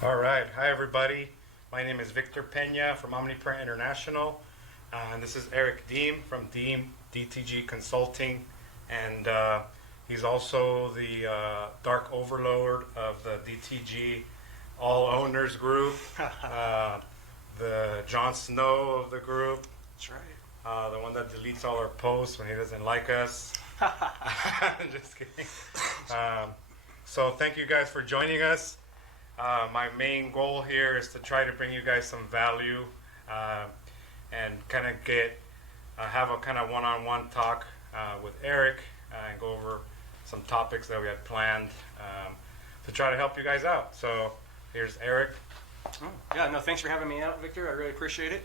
All right. Hi, everybody. My name is Victor Pena from Omniprint International. And this is Eric Deem from Deem DTG Consulting. And he's also the dark overlord of the DTG All Owners Group, the Jon Snow of the group. That's right. The one that deletes all our posts when he doesn't like us. Just kidding. So thank you guys for joining us. My main goal here is to try to bring you guys some value and kind of have a kind of one-on-one talk with Eric and go over some topics that we had planned to try to help you guys out. So here's Eric. Thanks for having me out, Victor. I really appreciate it.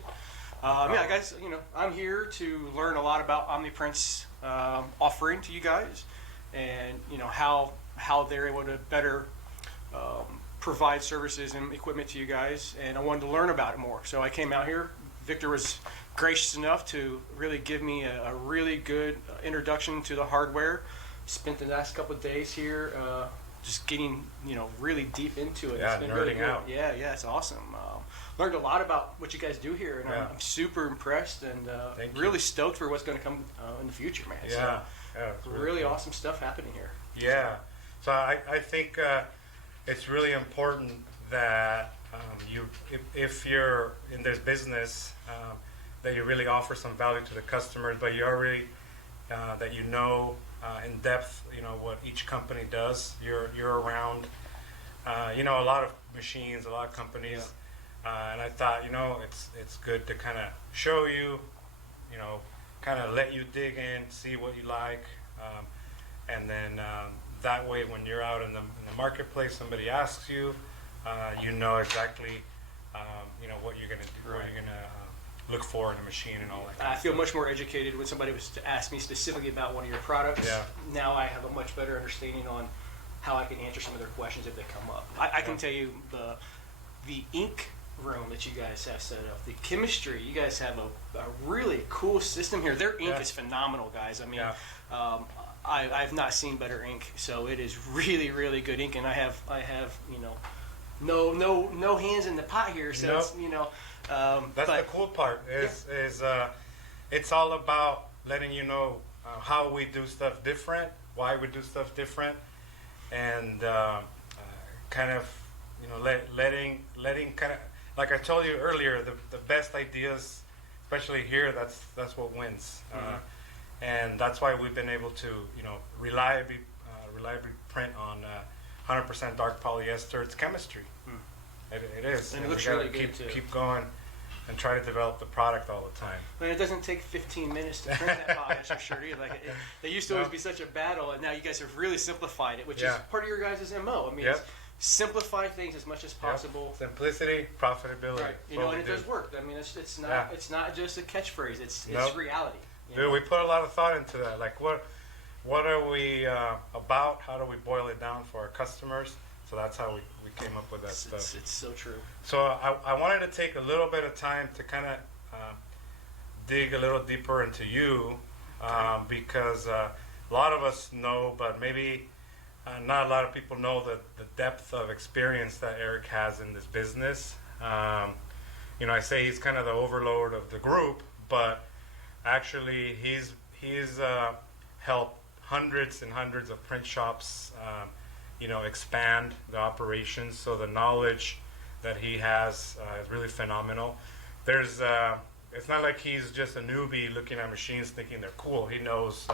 Guys, I'm here to learn a lot about Omniprint's offering to you guys, and how they're able to better provide services and equipment to you guys, and I wanted to learn about it more. So I came out here. Victor was gracious enough to really give me a really good introduction to the hardware. Spent the last couple of days here just getting really deep into it. Yeah, it's been nerding really good. out. Yeah, it's awesome. Learned a lot about what you guys do here, and Yeah. I'm super impressed and really stoked for what's going to come in the future, man. Yeah, So really awesome stuff happening here. Yeah. So I think it's really important that if you're in this business, that you really offer some value to the customers, but you already that in depth, what each company does. You're around, a lot of machines, a lot of companies, and I thought, it's good to kind of show you, kind of let you dig in, see what you like, and then that way, when you're out in the marketplace, somebody asks you, you know exactly, what you're gonna do, what you're gonna look for in a machine and all that. I feel much more educated when somebody was to ask me specifically about one of your products. Yeah. Now I have a much better understanding on how I can answer some of their questions if they come up. I can tell you the ink room that you guys have set up, the chemistry, you guys have a really cool system here. Their ink is phenomenal, guys. I mean, I've not seen better ink, so it is really, really good ink, and I have no hands in the pot here, so Nope. it's That's the cool part is it's all about letting you know how we do stuff different, why we do stuff different, and kind of letting kind of, like I told you earlier, the best ideas, especially here, that's what wins. And that's why we've been able to, reliably print on 100% dark polyester. It's chemistry. It is. And it looks we really gotta good too. keep going and try to develop the product all the time. And it doesn't take 15 minutes to print that polyester shirt either. Like they used to always be such a battle, and now you guys have really simplified it, which is part of your guys' MO. I mean, it's simplify things as much as possible. Simplicity, profitability. Right. And it does work. I mean, it's not just a catchphrase. It's reality. Dude, we put a lot of thought into that. Like, what are we about? How do we boil it down for our customers? So that's how we came up with that stuff. It's so true. So I wanted to take a little bit of time to kind of dig a little deeper into you, because a lot of us know, but maybe not a lot of people know the depth of experience that Eric has in this business. I say he's kind of the overlord of the group, but actually he's helped hundreds and hundreds of print shops expand the operations. So the knowledge that he has is really phenomenal. There's it's not like he's just a newbie looking at machines thinking they're cool. He knows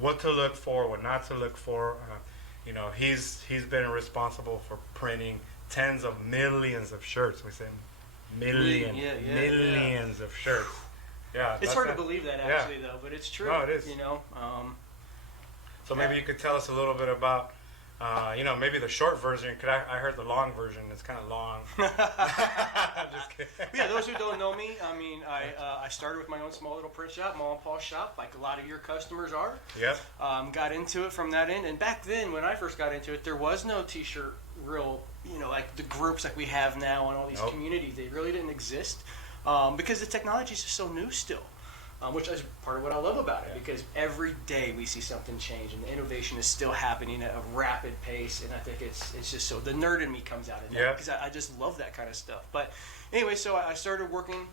what to look for, what not to look for. He's been responsible for printing tens of millions of shirts. We say millions of shirts. Yeah, it's hard to believe that actually, though, but it's true. No, it is. So maybe you could tell us a little bit about, maybe the short version. I heard the long version. It's kind of long. I'm just kidding. Yeah, those who don't know me, I mean, I started with my own small little print shop, mom and pop shop, like a lot of your customers are. Yep. Got into it from that end, and back then when I first got into it, there was no T-shirt like the groups like we have now and all these communities. They really didn't exist because the technology is just so new still. which is part of what I love about it, because every day we see something change, and the innovation is still happening at a rapid pace, and I think it's just so, the nerd in me comes out in that, because I just love that kind of stuff. But anyway, so I started working,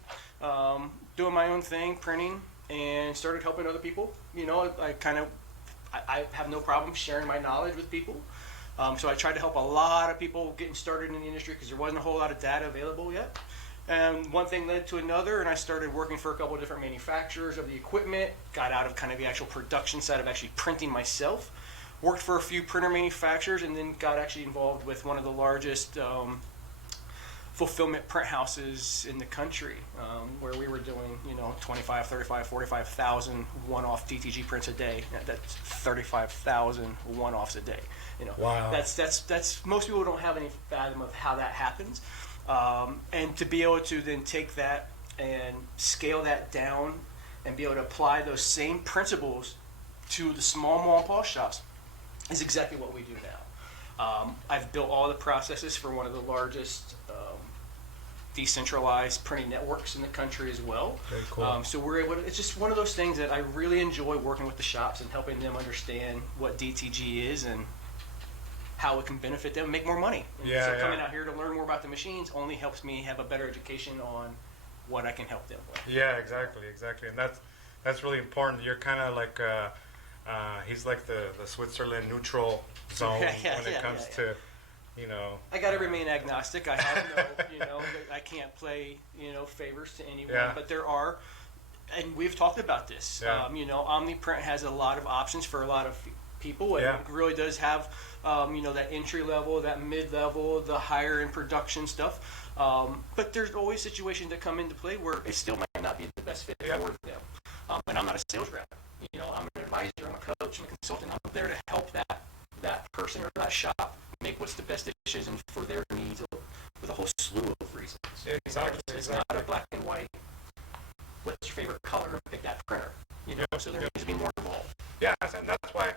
doing my own thing, printing, and started helping other people. You know, I have no problem sharing my knowledge with people. So I tried to help a lot of people getting started in the industry, because there wasn't a whole lot of data available yet. And one thing led to another, and I started working for a couple of different manufacturers of the equipment, got out of kind of the actual production side of actually printing myself, worked for a few printer manufacturers, and then got actually involved with one of the largest fulfillment print houses in the country, where we were doing, 25, 35, 45,000 one-off DTG prints a day. That's 35,000 one-offs a day. Wow. That's most people don't have any fathom of how that happens. And to be able to then take that and scale that down and be able to apply those same principles to the small mom and pop shops is exactly what we do now. I've built all the processes for one of the largest decentralized printing networks in the country as well. Very cool. So we're able to, it's just one of those things that I really enjoy, working with the shops and helping them understand what DTG is and how it can benefit them and make more money. And so coming out here to learn more about the machines only helps me have a better education on what I can help them with. Yeah, exactly. And that's really important. You're kind of like he's like the Switzerland neutral zone when it comes to, I got to remain agnostic. I have no, I can't play, favors to anyone. Yeah. But there are, and we've talked about this. Yeah. Omniprint has a lot of options for a lot of people. It really does have, that entry level, that mid level, the higher in production stuff. But there's always situations that come into play where it still might not be the best fit for them. And I'm not a sales rep. I'm an advisor, I'm a coach, I'm a consultant. I'm there to help that person or that shop make what's the best decision for their needs with a whole slew of reasons. Exactly. It's not a black and white, what's your favorite color, pick that printer. So there needs to be more involved. Yeah, and that's why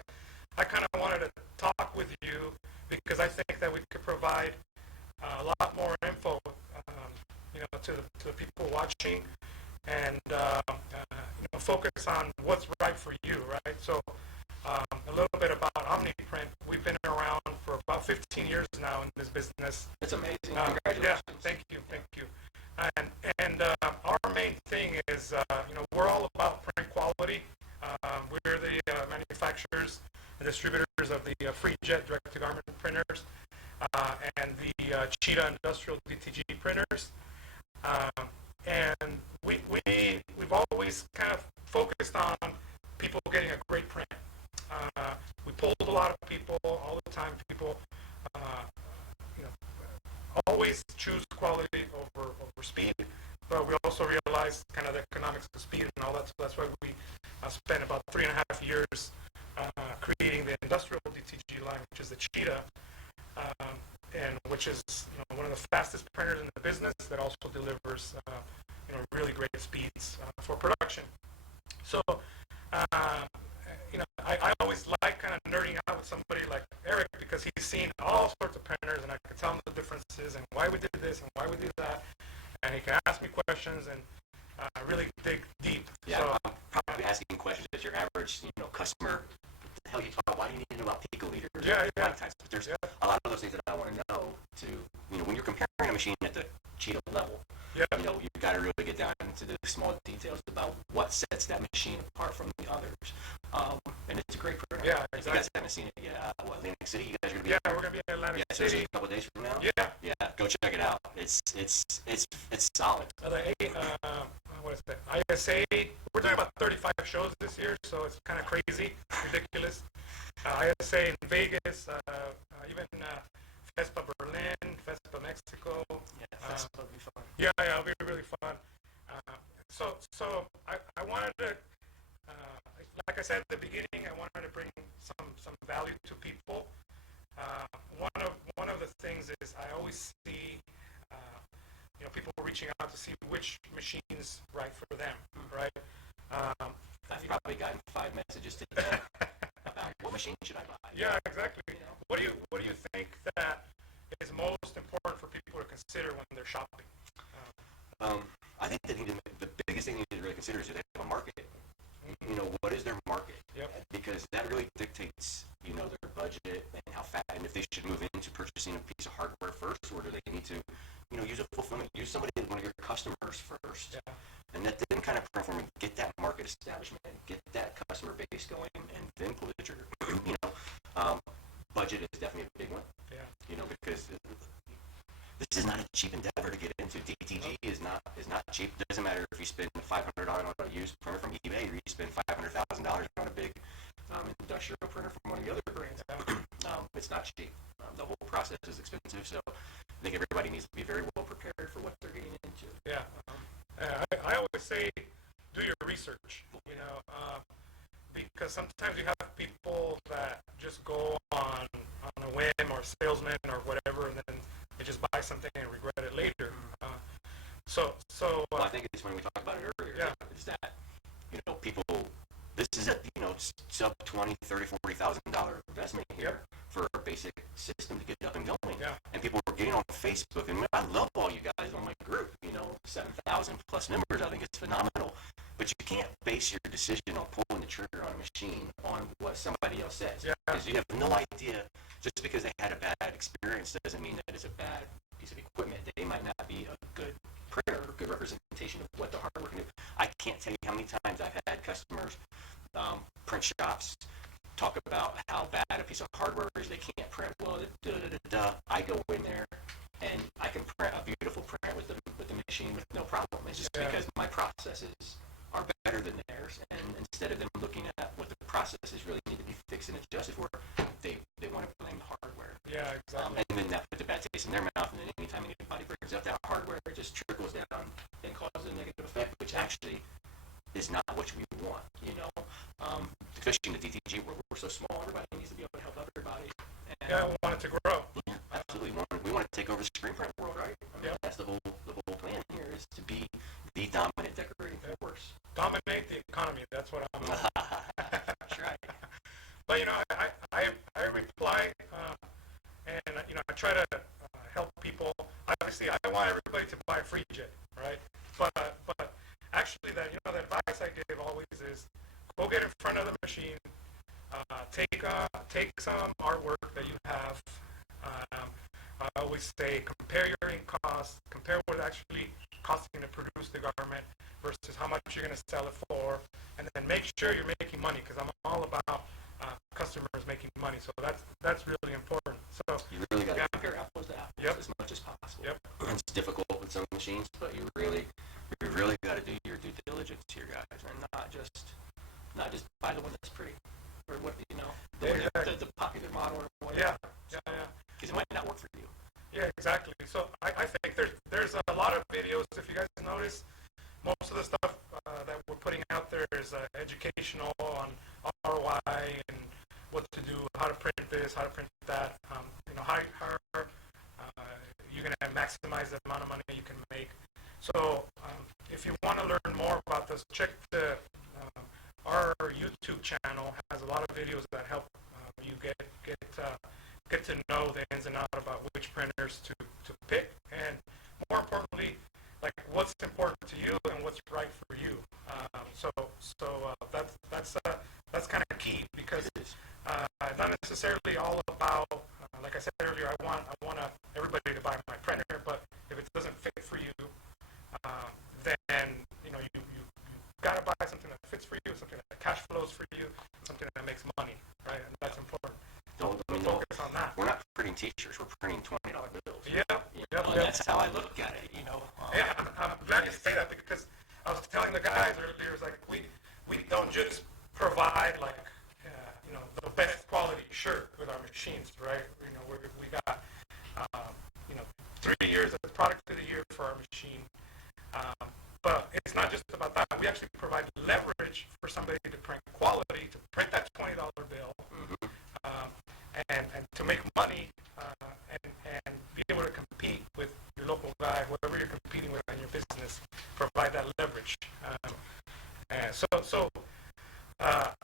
I kind of wanted to talk with you, because I think that we could provide a lot more info, to the people watching, and focus on what's right for you, right? So a little bit about Omniprint. We've been around for about 15 years now in this business. It's amazing. Congratulations. Yeah, thank you. And our main thing is, we're all about print quality. We're the manufacturers and distributors of the free jet direct-to-garment printers and the Cheetah industrial DTG printers. And we've always kind of focused on people getting a great print. We pulled a lot of people all the time. People, always choose quality over speed. But we also realize kind of the economics of speed and all that. So that's why we spent about 3.5 years creating the industrial DTG line, which is the Cheetah, and which is one of the fastest printers in the business that also delivers really great speeds for production. So I always like kind of nerding out with somebody like Eric, because he's seen all sorts of printers, and I can tell him the differences and why we did this and why we did that, and he can ask me questions and really dig deep. Yeah, so, I'm probably asking questions that your average customer. What the hell you talk about? Why do you need to know about picoliters? Yeah. But there's a lot of those things that I want to know. When you're comparing a machine at the Cheetah level, you've got to really get down into the small details about what sets that machine apart from the others. And it's a great printer. Yeah, exactly. If you guys haven't seen it yet, Atlantic City, you guys are going to be. Yeah, we're going to be in Atlantic so City. a couple of days from now. Yeah, go check it out. It's solid. What is that? ISA. We're doing about 35 shows this year, so it's kind of crazy, ridiculous. ISA in Vegas, even FESPA Berlin, FESPA Mexico. Yeah, FESPA will be fun. Yeah, it'll be really fun. So I wanted to, like I said at the beginning, I wanted to bring some value to people. One of the things is I always see people reaching out to see which machine's right for them, right? I've probably gotten 5 messages today about what machine should I buy. Yeah, exactly. What do you think that is most important for people to consider when they're shopping? I think the biggest biggest thing you need to really consider is, do they have a market? You know, what is their market? Yep. Because that really dictates, you know, their budget and how fast, and if they should move into purchasing a piece of hardware first, or do they need to, you know, use a fulfillment, use somebody, one of your customers first. Yeah. And that then kind of perform, get that market establishment, get that customer base going, and then pull the trigger. You know, budget is definitely a big one. Yeah. You know, because this is not a cheap endeavor to get into. DTG is not cheap. It doesn't matter if you spend $500 on a used printer from eBay, or you spend $500,000 on a big industrial printer from one of the other brands. It's not cheap. The whole process is expensive, so I think everybody needs to be very well prepared for what they're getting into. Yeah. I always say, do your research, you know, because sometimes you have people that just go on a whim, or salesman or whatever, and then they just buy something and regret it later. Well, I think it's when we talked about it earlier. Yeah. Is that, you know, people, this is a, you know, sub $20,000, $30,000, $40,000 investment here for a basic system to get up and going. Yeah. And people were getting on Facebook, and I love all you guys on my group, you know, 7,000 plus members. I think it's phenomenal. But you can't base your decision on pulling the trigger on a machine on what somebody else says. Yeah. Because you have no idea, just because they had a bad experience doesn't mean that it's a bad piece of equipment. They might not be a good printer or good representation of what the hardware can do. I can't tell you how many times I've had customers, print shops, talk about how bad a piece of hardware is. They can't print well. I go in there and I can print a beautiful print with the machine with no problem. It's just because my processes are better than theirs, and instead of them looking at what the processes really need to be fixed and adjusted for, they want to blame the hardware. Yeah, exactly. And then that puts a bad taste in their mouth, and then anytime anybody brings up that hardware, it just trickles down and causes a negative effect, which actually is not what we want, you know. Especially in the DTG world, we're so small, everybody needs to be able to help everybody. And, Yeah, we want it to grow. Yeah, absolutely. We want to take over the screen print world, right? I mean, Yep. That's the whole plan here, is to be the dominant decorating force. Dominate the economy. That's what I'm about. That's right. But, you know, I reply, and, you know, I try to help people. Obviously, I want everybody to buy free jet, right? But actually, that, you know, the advice I give always is, go get in front of the machine, take some artwork that you have. I always say, compare your ink costs, compare what it's actually costing to produce the garment versus how much you're going to sell it for, and then make sure you're making money, because I'm all about customers making money. So that's really important. So You really got to compare apples to apples Yep. as much as possible. Yep. It's difficult with some machines, but you really got to do your due diligence here, guys, and not just buy the one that's pretty, or what, you know, the popular model or whatever. Yeah. Because it might not work for you. Yeah, exactly. So I think there's a lot of videos. If you guys notice, most of the stuff that we're putting out there is educational on ROI and what to do, how to print this, how to print that. You know, how you're going to maximize the amount of money you can make. So if you want to learn more about this, check our YouTube channel. Has a lot of videos that help you get to know the ins and outs about which printers to pick, and more importantly, like, what's important to you and what's right for you. That's kind of key, because not necessarily all about, like I said earlier, I want everybody to buy my printer, but if it doesn't fit for you, then you know you got to buy something that fits for you, something that cash flows for you, something that makes money, right? And that's important. Don't focus on that. We're not printing T-shirts. We're printing $20 bills. Yeah. That's how I look at it. You know. Yeah, I'm glad you say that, because I was telling the guys earlier, it's like we don't just provide, like, you know, the best quality shirt with our machines, right? You know, we got 3 years of product of the year for our machine. But it's not just about that. We actually provide leverage for somebody to print quality, to print that $20 bill, and to make money, and be able to compete with your local guy, whoever you're competing with in your business. Provide that leverage.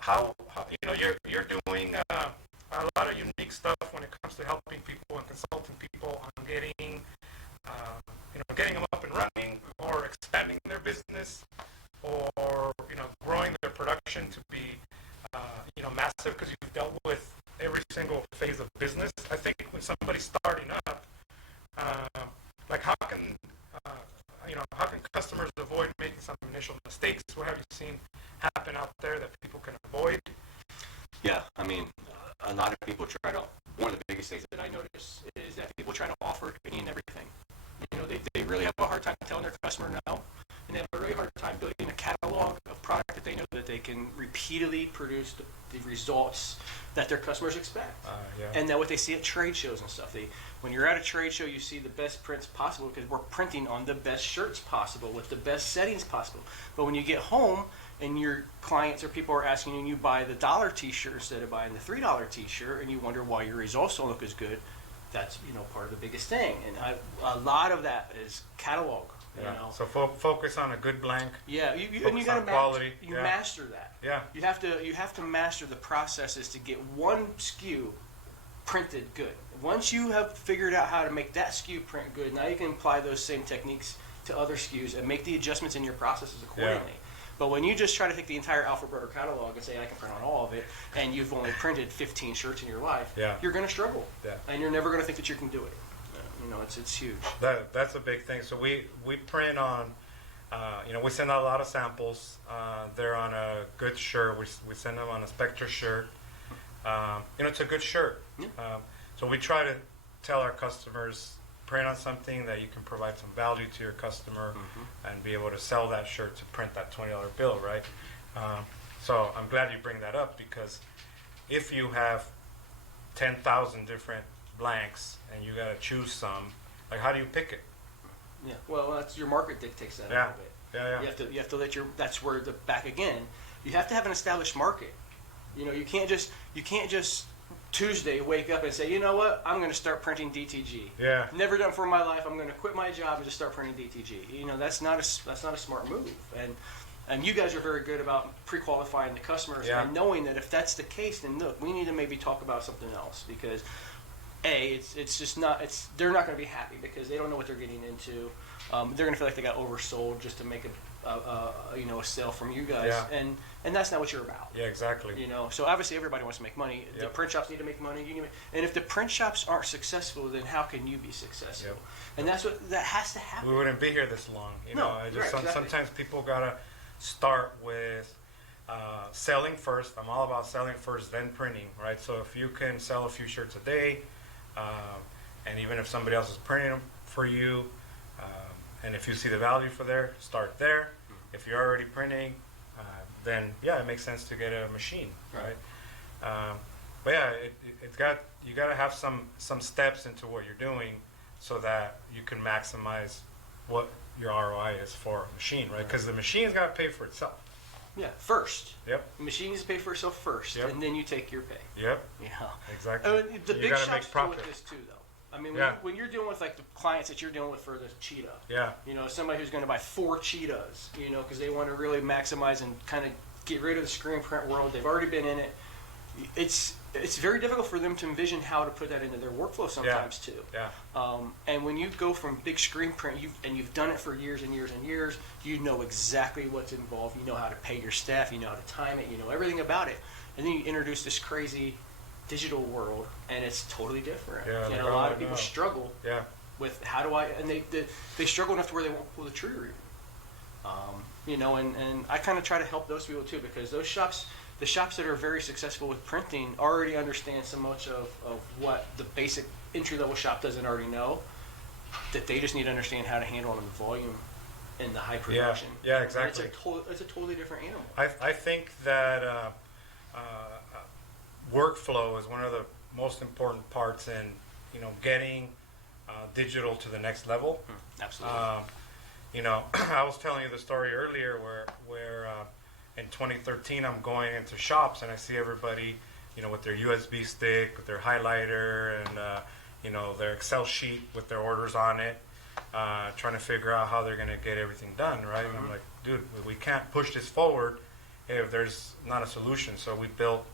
How you know, you're doing a lot of unique stuff when it comes to helping people and consulting people on getting them up and running or expanding their business. hard time telling their customer no, and they have a really hard time building a catalog of product that they know that they can repeatedly produce the results that their customers expect. And that what they see at trade shows and stuff. When you're at a trade show, you see the best prints possible because we're printing on the best shirts possible with the best settings possible. But when you get home and your clients or people are asking you and you buy the $1 t-shirt instead of buying the $3 t-shirt and you wonder why your results don't look as good, that's part of the biggest thing. And a lot of that is catalog. So focus on a good blank. Yeah, you focus got on to quality. master that. Yeah. You have to master the processes to get one SKU printed good. Once you have figured out how to make that SKU print good, now you can apply those same techniques to other SKUs and make the adjustments in your processes accordingly. Yeah. But when you just try to take the entire alphabet or catalog and say I can print on all of it, and you've only printed 15 shirts in your life, you're going to struggle, and you're never going to think that you can do it. It's huge. That's a big thing. So we print on, we send out a lot of samples. They're on a good shirt. We send them on a Spectre shirt. It's a good shirt. So we try to tell our customers, print on something that you can provide some value to your customer and be able to sell that shirt to print that $20 bill, right? So I'm glad you bring that up because if you have 10,000 different blanks and you got to choose some, like how do you pick it? Yeah, well, that's your market dictates that a little bit. Yeah. You have to let that's where back again. You have to have an established market. You can't just Tuesday wake up and say, you know what, I'm going to start printing DTG. Yeah. Never done for my life. I'm going to quit my job and just start printing DTG. That's not a smart move. And you guys are very good about pre-qualifying the customers and knowing that if that's the case, then look, we need to maybe talk about something else because it's just not. They're not going to be happy because they don't know what they're getting into. They're going to feel like they got oversold just to make a sale from you guys, and that's not what you're about. Yeah, exactly. So obviously everybody wants to make money. The print shops need to make money. And if the print shops aren't successful, then how can you be successful? And that has to happen. We wouldn't be here this long. Sometimes people gotta start with selling first. I'm all about selling first, then printing, right? So if you can sell a few shirts a day, and even if somebody else is printing them for you, and if you see the value for there, start there. If you're already printing, then it makes sense to get a machine, right? But you got to have some steps into what you're doing so that you can maximize what your ROI is for a machine, right? Because the machine's got to pay for itself. Yeah, first. Yep. The machine needs to pay for itself first, and then you take your pay. Yep. Yeah. Exactly. The big shops deal with this too, though. I mean, when you're dealing with like the clients that you're dealing with for the cheetah, somebody who's going to buy 4 cheetahs, because they want to really maximize and kind of get rid of the screen print world. They've already been in it. It's very difficult for them to envision how to put that into their workflow sometimes too. Yeah. And when you go from big screen print, you've done it for years and years and years, you know exactly what's involved. You know how to pay your staff. You know how to time it. You know everything about it. And then you introduce this crazy digital world, and it's totally different. Yeah, a lot of people struggle Yeah. with how do I, and they struggle enough to where they won't pull the trigger. And I kind of try to help those people too, because those shops, the shops that are very successful with printing, already understand so much of what the basic entry-level shop doesn't already know, that they just need to understand how to handle it in the volume and the high production. Yeah, exactly. It's a totally different animal. I think that workflow is one of the most important parts in getting digital to the next level. Absolutely. I was telling you the story earlier where in 2013 I'm going into shops and I see everybody with their USB stick, with their highlighter, and their Excel sheet with their orders on it, trying to figure out how they're going to get everything done, right? And I'm like, dude, we can't push this forward if there's not a solution. So we built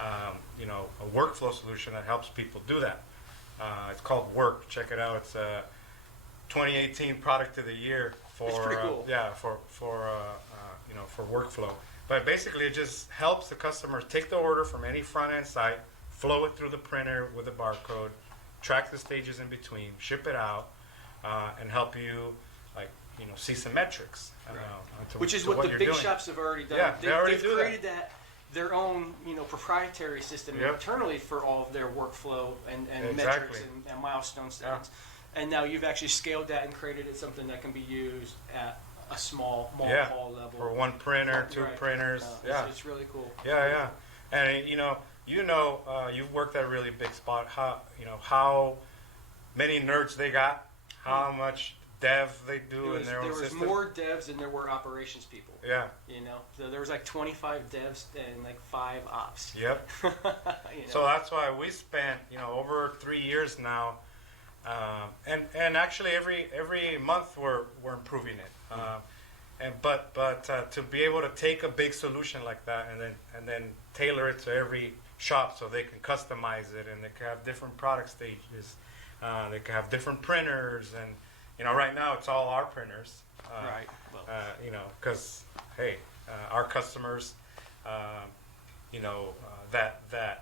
a workflow solution that helps people do that. It's called Work. Check it out. It's a 2018 product of the year for it's pretty cool. For workflow. But basically, it just helps the customer take the order from any front end site, flow it through the printer with a barcode, track the stages in between, ship it out, and help you see some metrics. Which is what the big shops have already done. Yeah, they've created that their own proprietary system internally for all of their workflow and exactly. metrics and milestone settings. And now you've actually scaled that and created it something that can be used at a small mall Yeah. hall level. For one printer, two Right. printers. It's really cool. Yeah. And you've worked at a really big spot. How many nerds they got, how much dev they do in their own system. There was more devs than there were operations people. Yeah. So there was like 25 devs and like 5 ops. Yep. So that's why we spent over 3 years now, and actually every month we're improving it. But to be able to take a big solution like that and then tailor it to every shop so they can customize it, and they can have different product stages, they can have different printers, and right now it's all our printers, Right. Well, because hey, our customers, that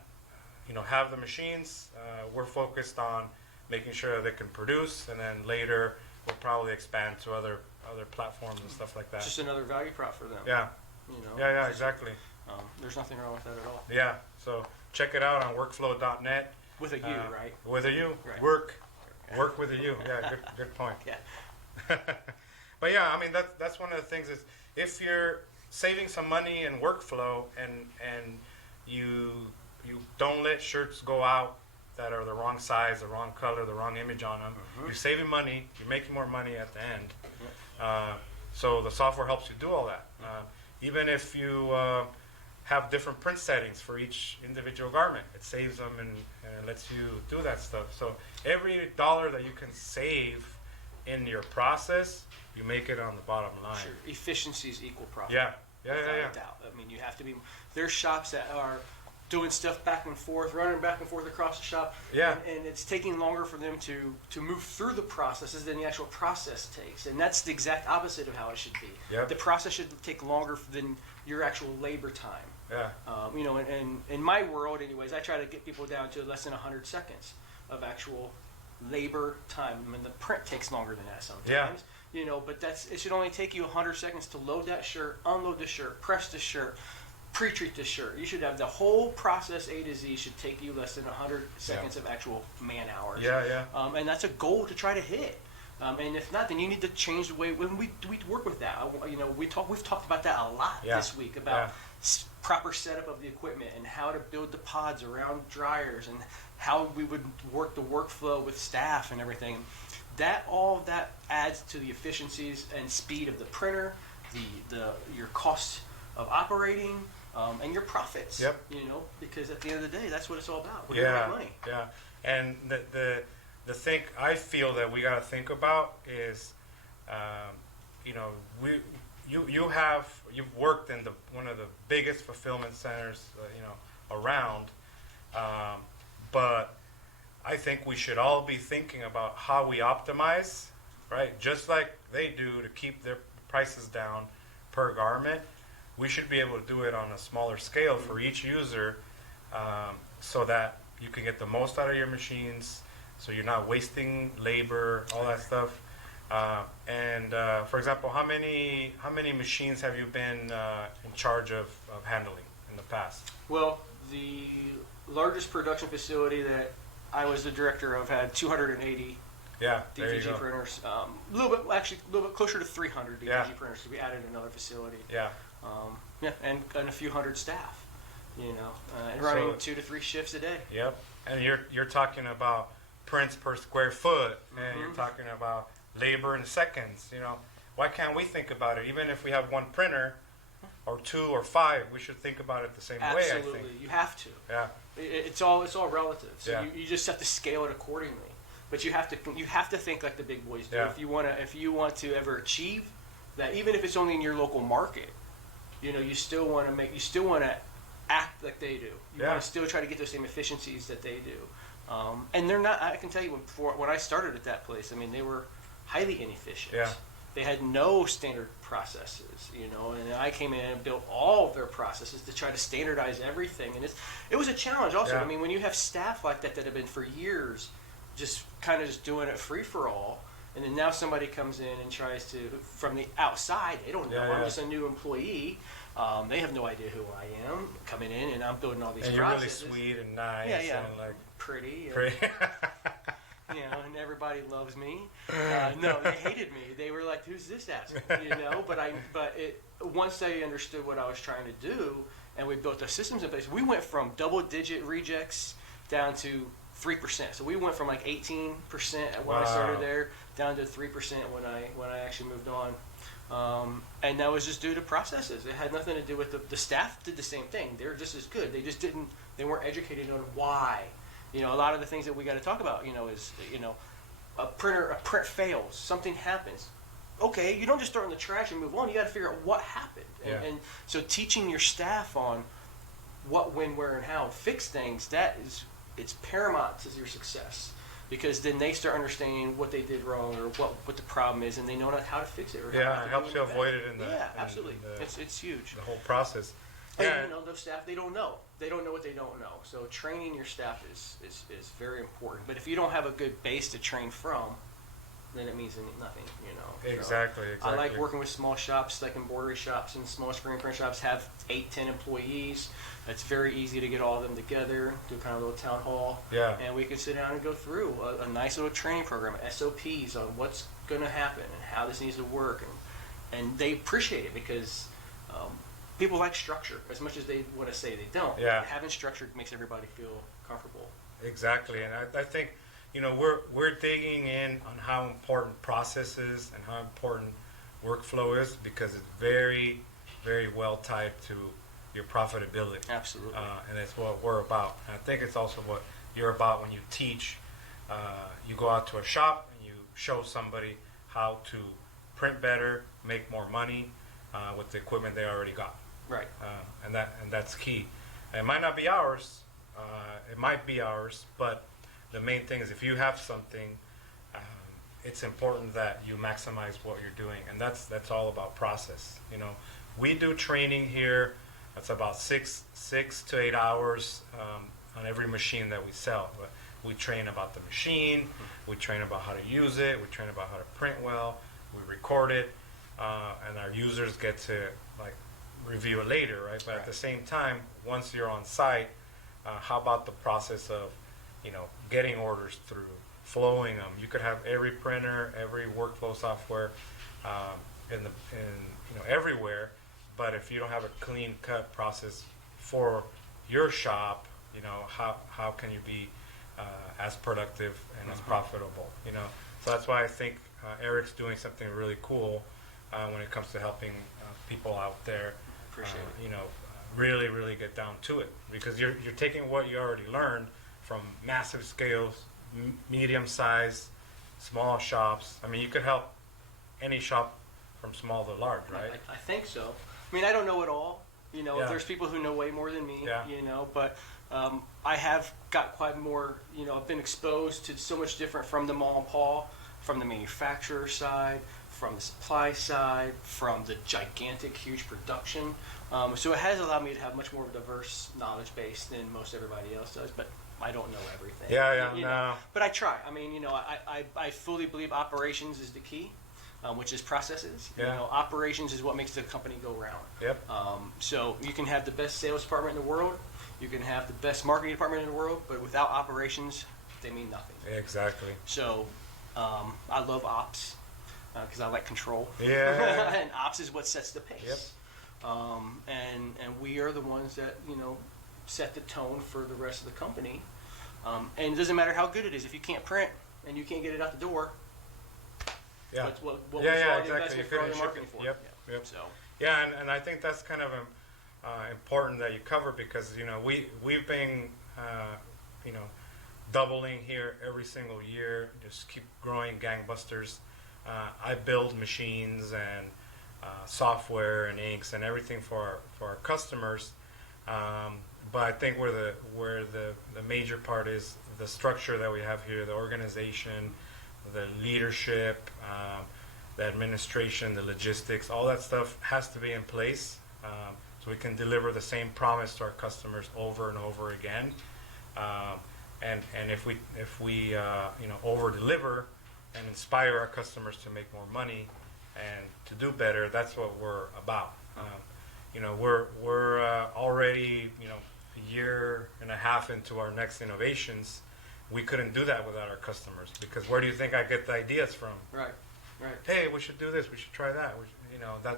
have the machines, we're focused on making sure they can produce, and then later we'll probably expand to other platforms and stuff like that. it's just another value prop for them. Yeah. Yeah, exactly. There's nothing wrong with that at all. Yeah, so check it out on workflow.net. With a U, right? With a U. Right. Work with a U. Yeah, good point. Yeah. But yeah, I mean that's one of the things is if you're saving some money in workflow and you don't let shirts go out that are the wrong size, the wrong color, the wrong image on them, you're saving money, you're making more money at the end. So the software helps you do all that. Even if you have different print settings for each individual garment, it saves them and lets you do that stuff. So every dollar that you can save in your process, you make it on the bottom line. Sure. Efficiency is equal profit. Yeah. Without a doubt. I mean, you have to be. There's shops that are doing stuff back and forth, running back and forth across the shop. Yeah. And it's taking longer for them to move through the processes than the actual process takes. And that's the exact opposite of how it should be. Yep. The process should take longer than your actual labor time. Yeah. And in my world, anyways, I try to get people down to less than 100 seconds of actual labor time. I mean, the print takes longer than that sometimes. Yeah. But it should only take you 100 seconds to load that shirt, unload the shirt, press the shirt, pre-treat the shirt. You should have the whole process A to Z should take you less than 100 seconds of actual man hours. Yeah. And that's a goal to try to hit. And if not, then you need to change the way when we work with that. We've talked about that a lot this week about proper setup of the equipment and how to build the pods around dryers and how we would work the workflow with staff and everything. All of that adds to the efficiencies and speed of the printer, your cost of operating, and your profits. Yep. Because at the end of the day, that's what it's all about. We're here to make money. Yeah. And the thing I feel that we got to think about is, you've worked in one of the biggest fulfillment centers, around, but I think we should all be thinking about how we optimize, right? Just like they do to keep their prices down per garment, we should be able to do it on a smaller scale for each user, so that you can get the most out of your machines, so you're not wasting labor, all that stuff. For example, how many machines have you been in charge of handling in the past? Well, the largest production facility that I was the director of had 280 DTG printers. A little bit closer to 300 DTG printers. So we added another facility. Yeah. And a few hundred staff. And running 2 to 3 shifts a day. Yep. And you're talking about prints per square foot, and you're talking about labor in seconds. Why can't we think about it? Even if we have one printer, or 2 or 5, we should think about it the same way. I think. Absolutely, you have to. Yeah. It's all relative. So you just have to scale it accordingly. But you have to think like the big boys do. Yeah. If you want to ever achieve that, even if it's only in your local market, you still want to act like they do. You want to still try to get those same efficiencies that they do. And they're not. I can tell you when I started at that place, I mean, they were highly inefficient. Yeah. They had no standard processes, and I came in and built all of their processes to try to standardize everything. And it was a challenge also. Yeah. I mean, when you have staff like that have been for years just doing it free for all, and then now somebody comes in and tries to, from the outside, they don't know. I'm just a new employee. They have no idea who I am coming in, and I'm building all these processes. And you're really sweet and nice. Yeah. And like pretty. pretty. And everybody loves me. No, they hated me. They were like, "Who's this asshole?" Once they understood what I was trying to do, and we built the systems in place, we went from double-digit rejects down to 3%. So we went from like 18% when I started there down to 3% when I actually moved on. And that was just due to processes. It had nothing to do with the staff did the same thing. They were just as good. They weren't educated on why. A lot of the things that we got to talk about, is, a print fails, something happens. Okay, you don't just throw it in the trash and move on. You got to figure out what happened. And so teaching your staff on what, when, where, and how fix things, it's paramount to your success. Because then they start understanding what they did wrong or what the problem is, and they know how to fix it. Or it helps you avoid it in the absolutely. It's huge. The whole process. And those staff, they don't know. They don't know what they don't know. So training your staff is very important. But if you don't have a good base to train from, then it means nothing. Exactly. So I like working with small shops, like embroidery shops and small screen print shops have 8-10 employees. It's very easy to get all of them together, do kind of a little town hall. Yeah. And we can sit down and go through a nice little training program, SOPs on what's going to happen and how this needs to work. And they appreciate it because people like structure as much as they want to say they don't. Yeah. Having structure makes everybody feel comfortable. Exactly. And I think, we're digging in on how important process is and how important workflow is because it's very, very well tied to your profitability. Absolutely. And it's what we're about. And I think it's also what you're about when you teach. You go out to a shop and you show somebody how to print better, make more money with the equipment they already got. Right. And that's key. It might not be ours. It might be ours, but the main thing is if you have something, it's important that you maximize what you're doing, and that's all about process. We do training here. That's about 6 to 8 hours on every machine that we sell. But we train about the machine. We train about how to use it. We train about how to print well. We record it, and our users get to review it later, right? But at the same time, once you're on site, how about the process of getting orders through, flowing them? You could have every printer, every workflow software everywhere, but if you don't have a clean cut process for your shop, how can you be as productive and as profitable? So that's why I think Eric's doing something really cool when it comes to helping people out there. Appreciate it. Really, really get down to it because you're taking what you already learned from massive scales, medium size, small shops. I mean, you could help any shop from small to large, right? I think so. I mean, I don't know it all. There's people who know way more than me. Yeah. But I have got quite more. I've been exposed to so much different from the mom and pa, from the manufacturer side, from the supply side, from the gigantic, huge production. So it has allowed me to have much more of a diverse knowledge base than most everybody else does. But I don't know everything. No. But I try. I mean, I fully believe operations is the key, which is processes. Yeah. Operations is what makes the company go round. Yep. So you can have the best sales department in the world, you can have the best marketing department in the world, but without operations, they mean nothing. Exactly. So I love ops because I like control. Yeah. And ops is what sets the pace. Yep. And we are the ones that set the tone for the rest of the company. And it doesn't matter how good it is. If you can't print and you can't get it out the door, yeah. what was all the exactly. investment for all the marketing for? Yep. So and I think that's kind of important that you cover because we've been doubling here every single year, just keep growing gangbusters. I build machines and software and inks and everything for our customers. But I think where the major part is the structure that we have here, the organization, the leadership, the administration, the logistics, all that stuff has to be in place so we can deliver the same promise to our customers over and over again. And if we over deliver and inspire our customers to make more money and to do better, that's what we're about. We're already a year and a half into our next innovations. we couldn't do that without our customers, because where do you think I get the ideas from? Right. Hey, we should do this. We should try that.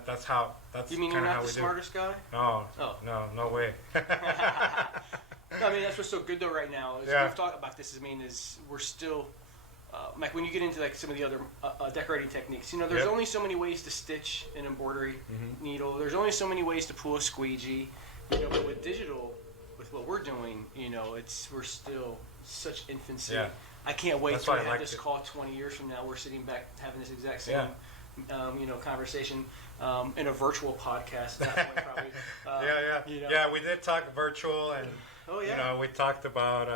That's how. That's You mean kind you're of how not we the do. smartest guy? No. Oh. No way. I mean, that's what's so good though right now. Is Yeah. We've talked about this. Is we're still, like when you get into like some of the other decorating techniques, there's Yep. only so many ways to stitch an embroidery needle. There's only so many ways to pull a squeegee. But with digital, with what we're doing, we're still such infancy. Yeah. I can't wait That's till why we I have liked this it. call 20 years from now. We're sitting back having this exact same, conversation in a virtual podcast. At that point, probably. Yeah, we did talk virtual, and Oh yeah. we talked about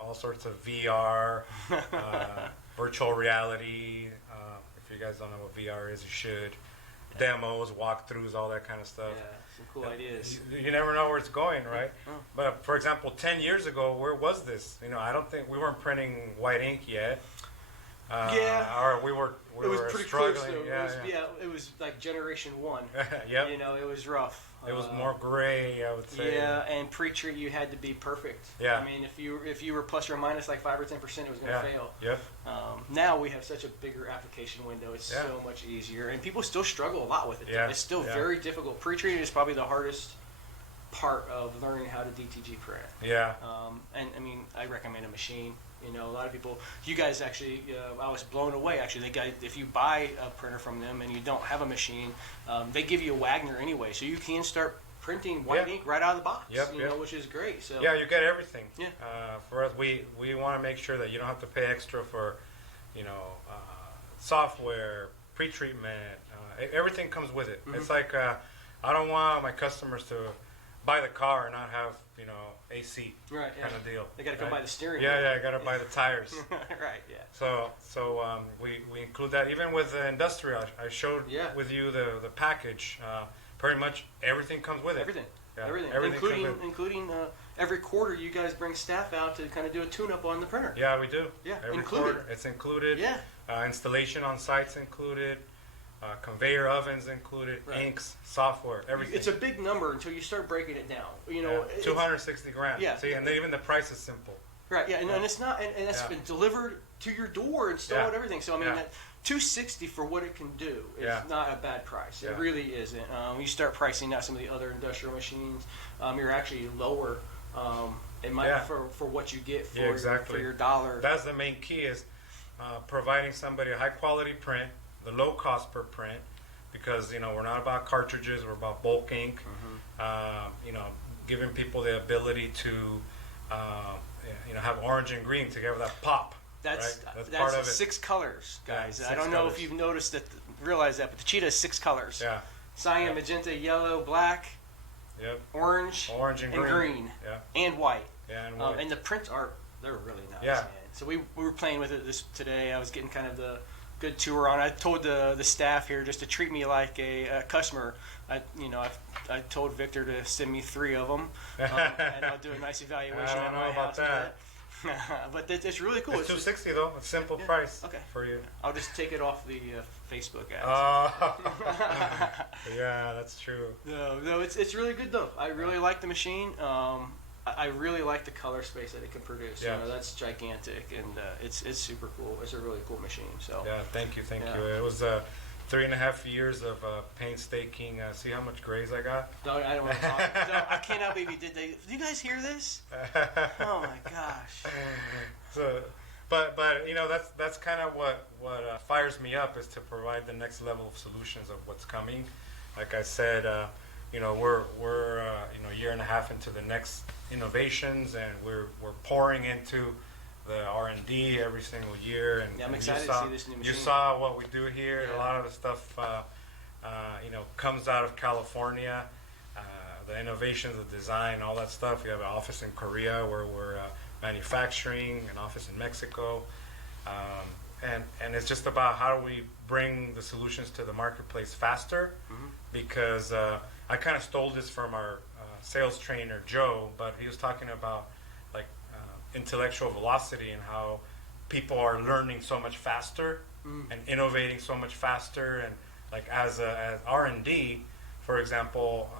all sorts of VR, virtual reality. If you guys don't know what VR is, you should. Demos, walkthroughs, all that kind of stuff. Yeah, some cool ideas. You never know where it's going, right? Oh. But for example, 10 years ago, where was this? I don't think we weren't printing white ink yet. Or we were It was pretty struggling. close though. Yeah. It was like generation one. Yep. It was rough. It was more gray, I would say. Yeah, and pre-treat you had to be perfect. Yeah. I mean, if you were plus or minus like 5 or 10%, it was going to fail. Yep. Now we have such a bigger application window. It's so much easier, and people still struggle a lot with it. Yeah. It's still very difficult. Pre-treating is probably the hardest part of learning how to DTG print. Yeah. And I mean, I recommend a machine. A lot of people, you guys actually, I was blown away. Actually, if you buy a printer from them and you don't have a machine, they give you a Wagner anyway, so you can start printing white ink right out of the box. Which is great. So yeah, you get everything. Yeah. For us, we want to make sure that you don't have to pay extra for, software, pre-treatment. Everything comes with it. It's like I don't want my customers to buy the car and not have AC right, kind of deal. They got to come buy the steering. Yeah, I got to buy the tires. Right. Yeah. So we include that even with the industrial. I showed with you the package. Pretty much everything comes with it. Everything. Yeah, Everything. Including every quarter you guys bring staff out to kind of do a tune-up on the printer. Yeah, we do. Yeah, every included. quarter it's included. Yeah. Installation on site's included. Conveyor ovens included. Right. Inks, software, everything. It's a big number until you start breaking it down. 260 grand. Yeah. See, and even the price is simple. Right. Yeah. And it's not, and it's been delivered to your door, installed, everything. So I mean, that $260 for what it can do is not a bad price. It really isn't. You start pricing out some of the other industrial machines, you're actually lower. It might for what you get for your dollar. That's the main key is providing somebody a high quality print, the low cost per print, because we're not about cartridges, we're about bulk ink. Giving people the ability to have orange and green to give that pop. That's part of it. 6 colors, guys. Yeah, I don't know if you've noticed that, realize that, but the cheetah is 6 colors. Yeah. Cyan, magenta, yellow, black, orange and green. Yeah. And white. Yeah, and white. And the prints they're really nice. Yeah. Man. So we were playing with it today. I was getting kind of the good tour on. I told the staff here just to treat me like a customer. I told Victor to send me 3 of them, and I'll do a nice evaluation. I don't know about that. But it's really cool. It's $260 though. It's simple price. Okay. For you. I'll just take it off the Facebook ads. Yeah, that's true. No, it's really good though. I really like the machine. I really like the color space that it can produce. Yeah. That's gigantic, and it's super cool. It's a really cool machine. So yeah, thank you. It was 3.5 years of painstaking. See how much grays I got? No, I don't want to talk. No, I cannot believe did you guys hear this? Oh my gosh. So, but that's kind of what fires me up, is to provide the next level of solutions of what's coming. Like I said, we're a year and a half into the next innovations, and we're pouring into the R&D every single year. And I'm excited to see this new machine. You saw what we do here. A lot of the stuff comes out of California. The innovations, the design, all that stuff. We have an office in Korea where we're manufacturing, an office in Mexico, and it's just about how do we bring the solutions to the marketplace faster. Because I kind of stole this from our sales trainer Joe, but he was talking about intellectual velocity and how people are learning so much faster and innovating so much faster. And like as R&D, for example,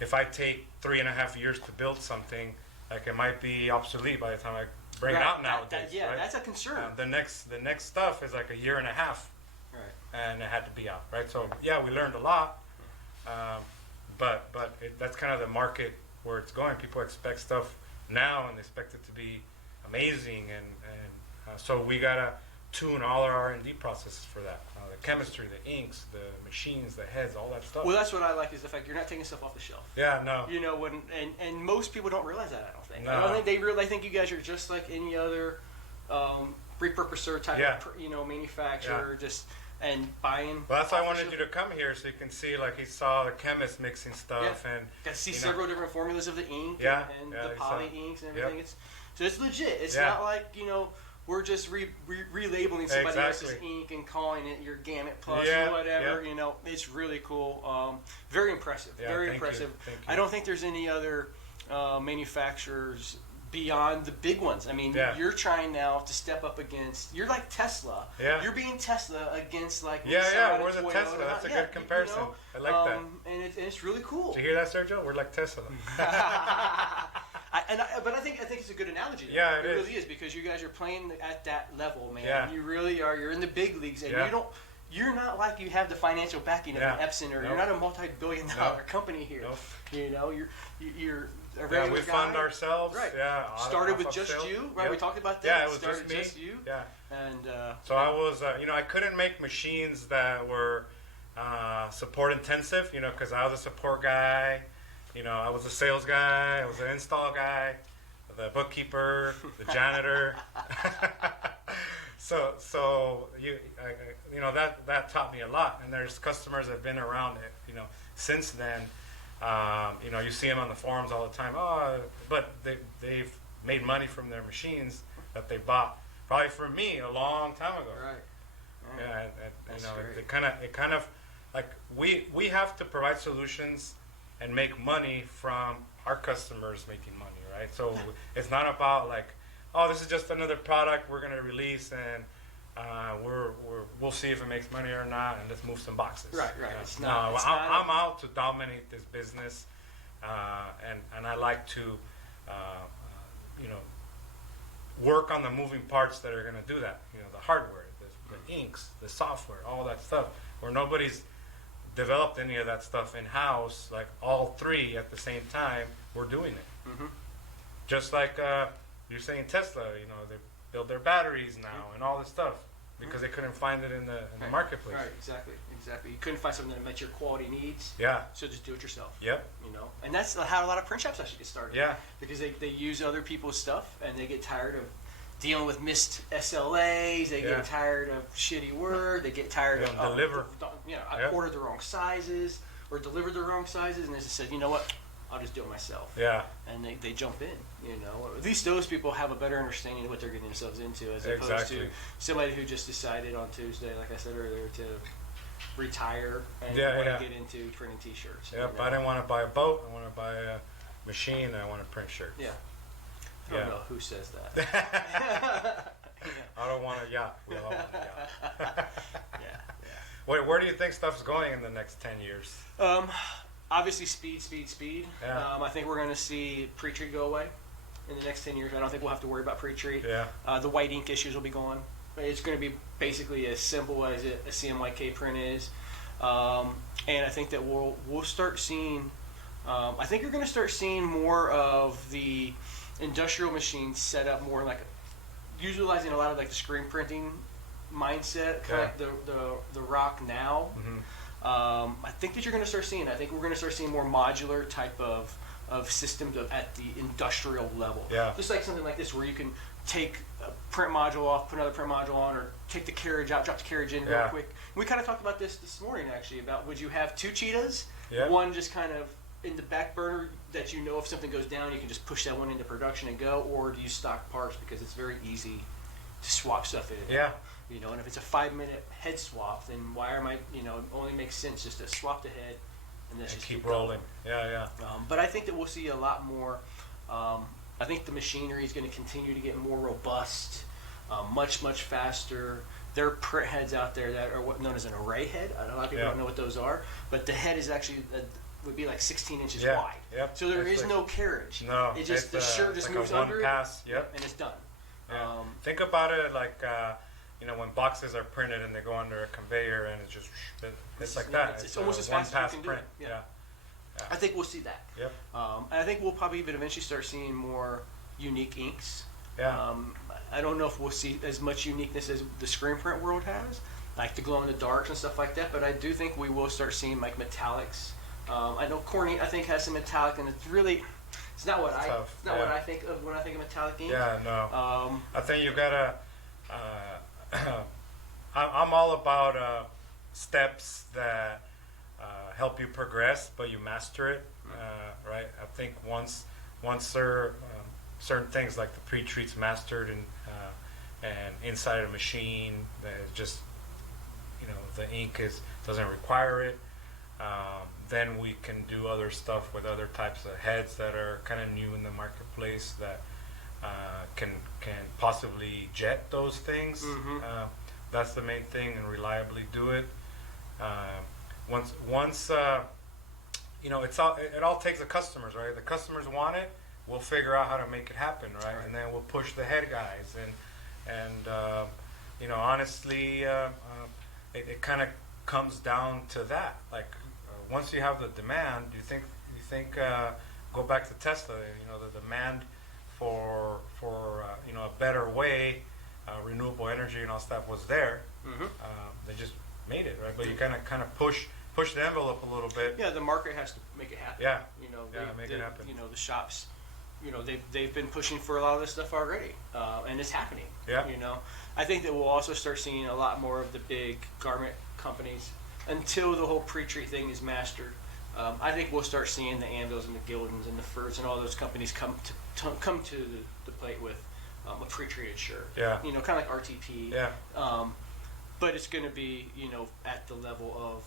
if I take 3.5 years to build something, it might be obsolete by the time I bring Right. out nowadays. Yeah, right? that's a concern. The next stuff is like a year and a half, Right. and it had to be out, right? So yeah, we learned a lot, but that's kind of the market where it's going. People expect stuff now and they expect it to be amazing, and so we gotta tune all our R&D processes for that. The chemistry, the inks, the machines, the heads, all that stuff. Well, that's what I like is the fact you're not taking stuff off the shelf. Yeah, no. You know, and most people don't realize that. I don't think. No. I don't think they really think you guys are just like any other repurposer type Yeah. of manufacturer, just and buying. Well, that's why I off the wanted shelf. you to come here so you can see, like, he saw the chemist mixing stuff, and Got to see you know, several different formulas of the ink Yeah, and yeah, the you saw poly it. inks and Yep. everything. So it's legit. It's Yeah. not like we're just relabeling somebody else's Exactly. ink and calling it your Gamut Plus Yeah, or whatever. yeah. It's really cool. Very impressive. Yeah, very thank you, impressive. thank you. I don't think there's any other manufacturers beyond the big ones. I mean, Yeah. you're trying now to step up against. You're like Tesla. Yeah. You're being Tesla against like Yeah, Nissan yeah, and we're the Toyota. Tesla. That's a Yeah, good comparison. I like that. And it's really cool. Did you hear that, Sergio? We're like Tesla. But I think it's a good analogy. Though. Yeah, it is. really is because you guys are playing at that level, man. Yeah. You really are. You're in the big leagues, and Yeah. You're not like you have the financial backing of Yeah. an Epson, or Nope. you're not a multi-billion-dollar Nope. company here. Nope. You're a Yeah, regular we guy. fund ourselves. Right. Yeah. Started off with of just sales. you, right? Yep. We talked about that. Yeah, it was Started just me. you. Yeah. And So I was, I couldn't make machines that were support intensive, because I was a support guy, I was a sales guy, I was an install guy, the bookkeeper, the janitor. so that taught me a lot. And there's customers that have been around it, since then. You see them on the forums all the time. Oh, but they've made money from their machines that they bought. Probably from me a long time ago. right. Yeah, and That's it great. kind of like we have to provide solutions and make money from our customers making money, right? So it's not about like, oh, this is just another product we're gonna release and we'll see if it makes money or not, and let's move some boxes. Right. You know? It's not. No, It's I'm out to dominate this business, and I like to, work on the moving parts that are going to do that. The hardware, the inks, the software, all that stuff. Where nobody's developed any of that stuff in house, like all three at the same time, we're doing it. Mm-hmm. Just like you're saying Tesla, they build their batteries now and all this stuff because they couldn't find it in the Right. marketplace. Right. Exactly. You couldn't find something that met your quality needs. Yeah. So just do it yourself. Yep. And that's how a lot of print shops actually get started. Yeah. Because they use other people's stuff and they get tired of dealing with missed SLAs. They Yeah. get tired of shitty work. They get tired They of don't deliver. I Yep. ordered the wrong sizes or delivered the wrong sizes, and they just said, you know what, I'll just do it myself. Yeah. And they jump in. At least those people have a better understanding of what they're getting themselves into, as opposed Exactly. to somebody who just decided on Tuesday, like I said earlier, to retire and Yeah, want yeah. to get into printing T-shirts. Yep. I didn't want to buy a boat. I want to buy a machine. And I want to print shirts. Yeah. I don't Yeah. know who says that. I don't want a yacht. We all want a yacht. Yeah. Where do you think stuff's going in the next 10 years? Obviously, speed. Yeah. I think we're going to see pre-treat go away in the next 10 years. I don't think we'll have to worry about pre-treat. Yeah. The white ink issues will be gone. It's going to be basically as simple as a CMYK print is. And I think that we'll start seeing, I think you're going to start seeing more of the industrial machines set up more like utilizing a lot of like the screen printing mindset, kind of like the rock now. Mm-hmm. I think that you're going to start seeing. I think we're going to start seeing more modular type of systems at the industrial level. Yeah. Just like something like this, where you can take a print module off, put another print module on, or take the carriage out, drop the carriage in real Yeah. quick. We kind of talked about this morning actually about would you have two cheetahs, Yeah. one just kind of in the back burner that if something goes down you can just push that one into production and go, or do you stock parts because it's very easy to swap stuff in. Yeah. And if it's a 5-minute head swap, then why am I, it only makes sense just to swap the head and let's And just keep going. rolling. Yeah. But I think that we'll see a lot more. I think the machinery is going to continue to get more robust, much faster. There are print heads out there that are what known as an array head. A lot of people Yeah. don't know what those are, but the head is actually would be like 16 inches Yeah. wide. Yep. So there It's is like- no carriage. No. It just the shirt just like moves a one under pass. it, Yep. and it's done. Yeah. Think about it like, when boxes are printed and they go under a conveyor and it's like that. It's almost as one fast as pass you can do print. it. Yeah. I think we'll see that. Yep. And I think we'll probably even eventually start seeing more unique inks. Yeah. I don't know if we'll see as much uniqueness as the screen print world has, like the glow in the darks and stuff like that. But I do think we will start seeing like metallics. I know Corny, I think, has some metallic, and it's not what what I think of when I think of metallic ink. Yeah, no. I think you gotta. I'm all about steps that help you progress, but you master it, right? I think once certain things like the pre-treat's mastered and inside a machine that is just, the ink doesn't require it. Then we can do other stuff with other types of heads that are kind of new in the marketplace that can possibly jet those things. That's the main thing, and reliably do it. Once it all takes the customers, right? The customers want it, we'll figure out how to make it happen, right? And then we'll push the head guys, and honestly, it kind of comes down to that. Like once you have the demand, you think go back to Tesla. The demand for a better way, renewable energy and all stuff was there. They just made it, right? But you kind of push the envelope a little bit. Yeah, the market has to make it happen. Yeah, Make it happen. The shops, they've been pushing for a lot of this stuff already, and it's happening. Yeah. I think that we'll also start seeing a lot more of the big garment companies until the whole pre-treat thing is mastered. I think we'll start seeing the Anvils and the Gildens and the Furs and all those companies come to the plate with a pre-treated shirt. Yeah. Kind of like RTP. Yeah. But it's going to be, at the level of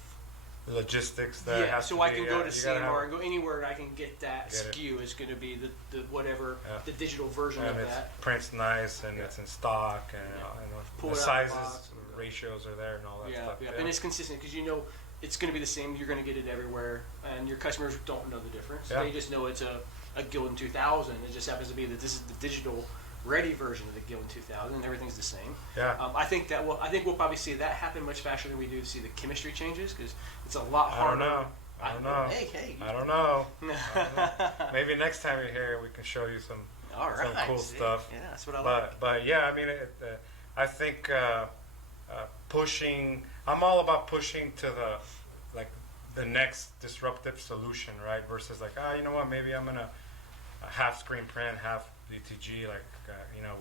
logistics that has so to I be, can go to CMR and go anywhere and I can get that Get it. SKU is going to be the whatever the digital version and of it that. prints nice and it's in stock and Pull the it out of the sizes, box. ratios are there and all that stuff. And it's consistent because it's going to be the same. You're going to get it everywhere, and your customers don't know the difference. Yeah. They just know it's a Gildan 2000. It just happens to be that this is the digital ready version of the Gildan 2000, and everything's the same. Yeah. I think we'll probably see that happen much faster than we do see the chemistry changes because it's a lot harder. I don't know. Hey. I don't know. Maybe next time you're here, we can show you some cool stuff. Yeah, that's what I like. But yeah, I mean, I think pushing. I'm all about pushing to the next disruptive solution, right? Versus like, you know what? Maybe I'm gonna half screen print, half DTG. Like,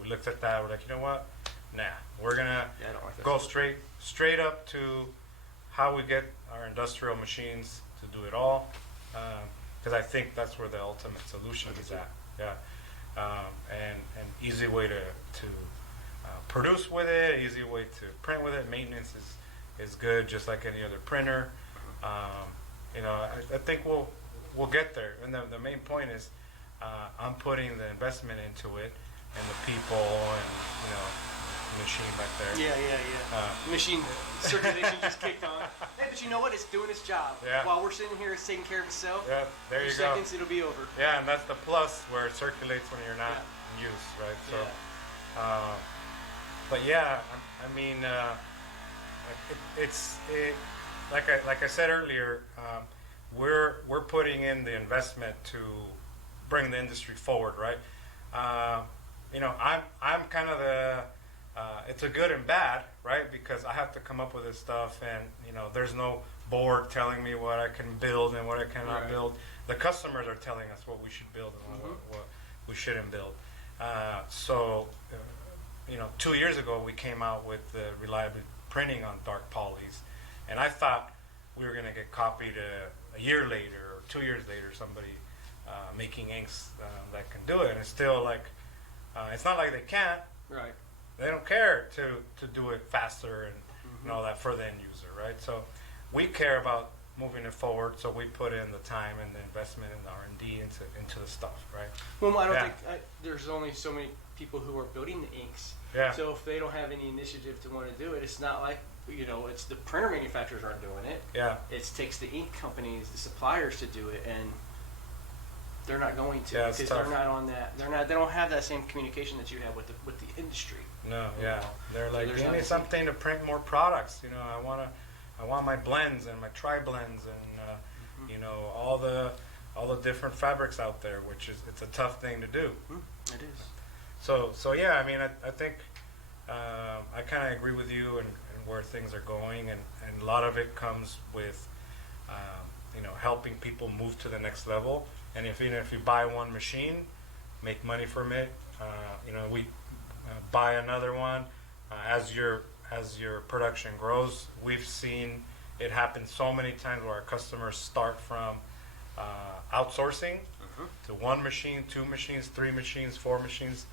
we looked at that. We're like, you know what? Nah, we're gonna I don't like that go stuff. straight up to how we get our industrial machines to do it all. Because I think that's where the ultimate solution is at. Yeah, and easy way to produce with it, easy way to print with it. Maintenance is good, just like any other printer. I think we'll get there. And the main point is, I'm putting the investment into it, and the people, and the machine back there. Yeah. Machine circulation just kicked on. Hey, but you know what? It's doing its job. Yeah. While we're sitting here, it's taking care of itself. Yeah, there you go. Seconds, it'll be over. Yeah, and that's the plus where it circulates when you're not in use, right? So, but yeah, I mean, like I said earlier, we're putting in the investment to bring the industry forward, right? I'm kind of it's a good and bad, right? Because I have to come up with this stuff, and there's no board telling me what I can build and what I cannot build. The customers are telling us what we should build and what we shouldn't build. 2 years ago we came out with the reliable printing on dark polys, and I thought we were going to get copied a year later or 2 years later, somebody making inks that can do it. And it's still like, it's not like they can't. Right. They don't care to do it faster and all that for the end user, right? So we care about moving it forward, so we put in the time and the investment and the R&D into the stuff, right? Well, I don't think there's only so many people who are building the inks. Yeah. So if they don't have any initiative to want to do it, it's not like it's the printer manufacturers aren't doing it. Yeah. It takes the ink companies, the suppliers to do it, and they're not going to Yeah, it's because tough. they're not on that. They don't have that same communication that you have with the industry. No, You yeah. know, They're so like, there's give me nothing- something to print more products. You know, I want my blends and my tri-blends and you know, all the different fabrics out there, which is, it's a tough thing to do. It is. So yeah, I mean, I think I kind of agree with you and where things are going, and a lot of it comes with you know, helping people move to the next level. And even if you buy one machine, make money from it. You know, we buy another one as your production grows. We've seen it happen so many times where our customers start from outsourcing to one machine, two machines, three machines, four machines,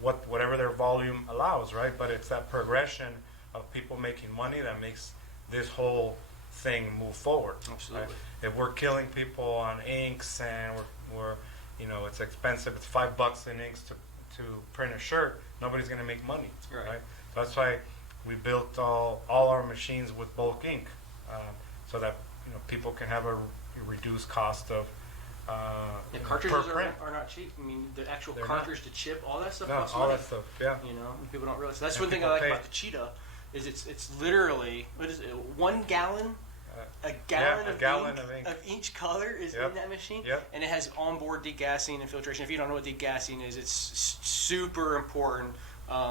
whatever their volume allows, right? But it's that progression of people making money that makes this whole thing move forward. Absolutely. Right? If we're killing people on inks and we're you know, it's expensive, it's $5 in inks to print a shirt, nobody's going to make money, Right. That's why we built all our machines with bulk ink, so that, you know, people can have a reduced cost of The you know, cartridges per print. are not cheap. I mean, the actual They're cartridge to chip, all that stuff No, costs all money. that stuff, yeah. You know, and people don't realize. That's And one thing I people like pay. about the Cheetah is it's literally, what is it, 1 gallon? A a gallon, gallon of, of ink. of each color is Yep. in that machine, Yep. and it has onboard degassing and filtration. If you don't know what degassing is, it's super important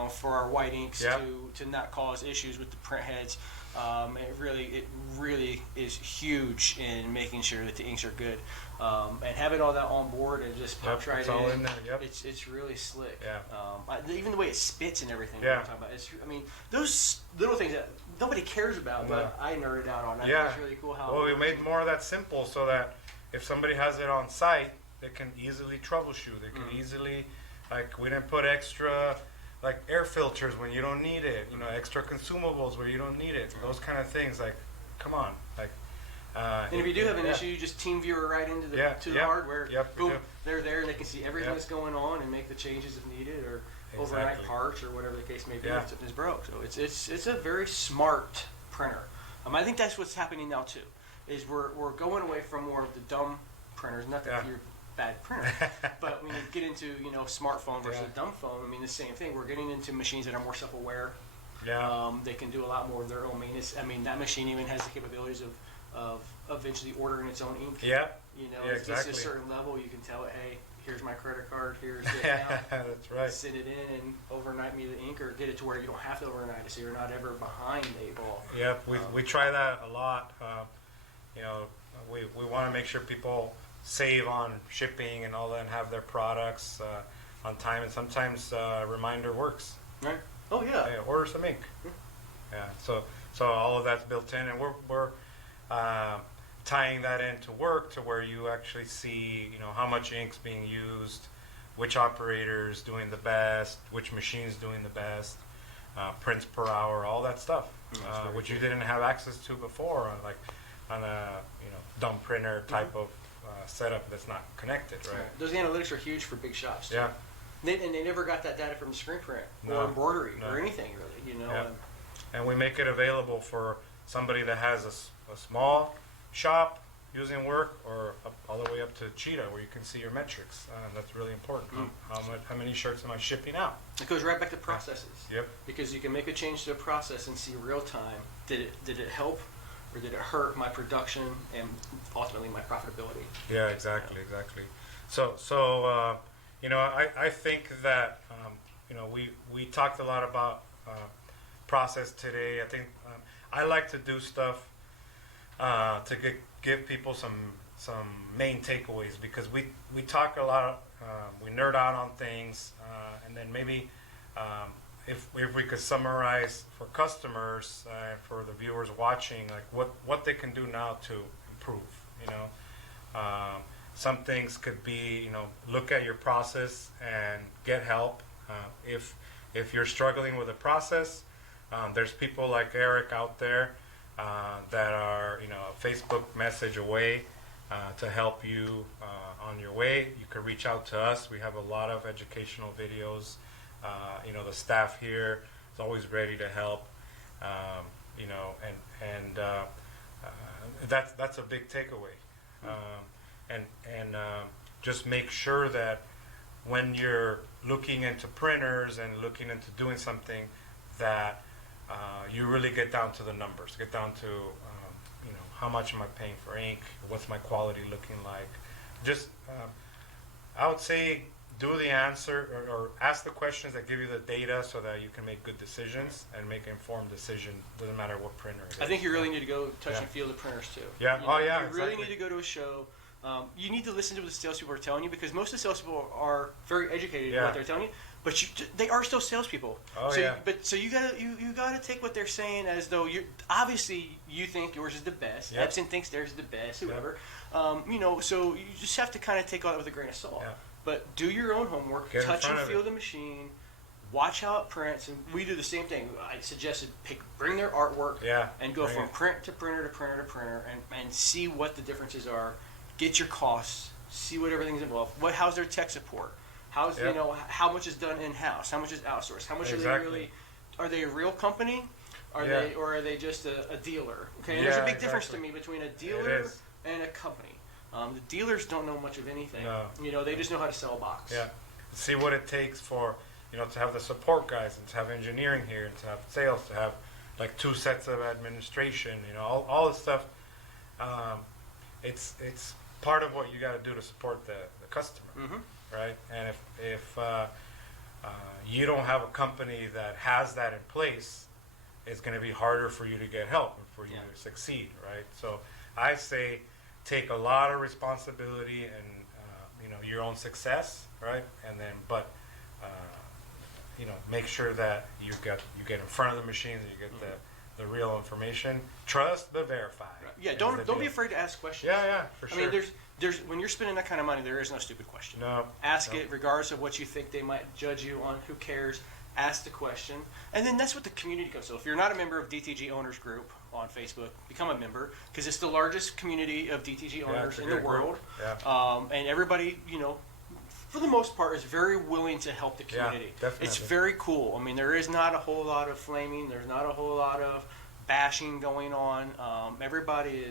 for our white inks Yep. to not cause issues with the print heads. It really is huge in making sure that the inks are good, and having all that on board and just pops Yep, right it's all in. in there, yep. It's really slick. Yeah. Even the way it spits and everything. Yeah. We're talking about. I mean, those little things that nobody cares about, but I nerded out on. I Yeah. think it's really cool how. Well, we made more of that simple so that if somebody has it on site, they can easily troubleshoot. They can easily, like, we didn't put extra, like, air filters when you don't need it. You know, extra consumables where you don't need it. Those kind of things. Like, come on, like. And if you do have an yeah. issue, you just team viewer right into the Yeah, to the yep, hardware. yep, we Boom, do. they're there and they can see everything Yep. that's going on and make the changes if needed, or overnight Exactly. parts or whatever the case may be Yeah. if it's broke. So it's a very smart printer. I think that's what's happening now too. Is we're going away from more of the dumb printers. Not that Yeah. you're a bad printer, but when you get into smartphone versus Yeah. a dumb phone, I mean the same thing. We're getting into machines that are more self-aware. Yeah. They can do a lot more of their own maintenance. I mean, that machine even has the capabilities of eventually ordering its own ink. Yeah. You know, Yeah, if it gets to a exactly. certain level, you can tell it, hey, here's my credit card, here's the account. That's right. Send it in and overnight me the ink, or get it to where you don't have to overnight it, so you're not ever behind the eight ball. Yep, we try that a lot. You know, we want to make sure people save on shipping and all that and have their products on time. And sometimes reminder works. Right? Oh yeah. Hey, order some ink. Yeah. So all of that's built in, and we're tying that into work to where you actually see, you know, how much ink's being used, which operator's doing the best, which machine's doing the best, prints per hour, all that stuff, which you didn't have access to before, on a dumb printer type of setup that's not connected, right? Those analytics are huge for big shops. Too. Yeah. And they never got that data from the screen print No, or embroidery no. or anything really. You know. Yeah. And we make it available for somebody that has a small shop using work, or all the way up to Cheetah, where you can see your metrics. That's really important. How many shirts am I shipping out? It goes right back to processes. Yep. Because you can make a change to a process and see real time. Did it help, or did it hurt my production and ultimately my profitability? Yeah, exactly. So you know, I think that you know, we talked a lot about process today. I think I like to do stuff to give people some main takeaways, because we talk a lot, we nerd out on things, and then maybe if we could summarize for customers, for the viewers watching, like what they can do now to improve. You know, some things could be, you know, look at your process and get help. If you're struggling with a process, there's people like Eric out there that are, you know, a Facebook message away to help you on your way. You can reach out to us. We have a lot of educational videos. You know, the staff here is always ready to help. You know, and that's a big takeaway. and just make sure that when you're looking into printers and looking into doing something, that you really get down to the numbers, get down to how much am I paying for ink, what's my quality looking like. Just I would say do the answer or ask the questions that give you the data so that you can make good decisions and make an informed decision. Doesn't matter what printer it is. I think you really need to go touch and feel the printers too. Yeah. You know, Yeah. You really Exactly. need to go to a show. You need to listen to what the salespeople are telling you, because most of the salespeople are very educated in what they're telling you, but they are still salespeople. Oh, so yeah. So you gotta take what they're saying as though obviously you think yours is the best. Yep. Epson thinks theirs is the best. Whoever. So you just have to kind of take all that with a grain of salt. Yeah. But do your own homework. Get in Touch and front of feel it. the machine. Watch how it prints, and we do the same thing. I suggested bring their artwork and go bring from it. print to printer to printer to printer, and see what the differences are. Get your costs. See what everything's involved. How's their tech support? How's how much is done in house? How much is outsourced? How much are they really? Are they a real company? Are they, or are they just a dealer? Okay, and there's a big difference to me between a dealer and a company. The dealers don't know much of anything. No. They just know how to sell a box. Yeah. See what it takes for, to have the support guys and to have engineering here and to have sales, to have like 2 sets of administration, all this stuff. It's part of what you got to do to support the customer, right? And if you don't have a company that has that in place, it's going to be harder for you to get help and for you to succeed, right? So I say take a lot of responsibility and your own success, right? And then make sure that you get in front of the machines and you get the real information. Trust but verify. Right. Yeah, don't be afraid to ask questions. Yeah, for sure. I mean, there's when you're spending that kind of money, there is no stupid question. No. Ask it regardless of what you think they might judge you on. Who cares? Ask the question, and then that's what the community goes. So if you're not a member of DTG Owners Group on Facebook, become a member, because it's the largest community of DTG owners in the world. Yeah. And everybody, for the most part, is very willing to help the community. Yeah, definitely. It's very cool. I mean, there is not a whole lot of flaming. There's not a whole lot of bashing going on. Everybody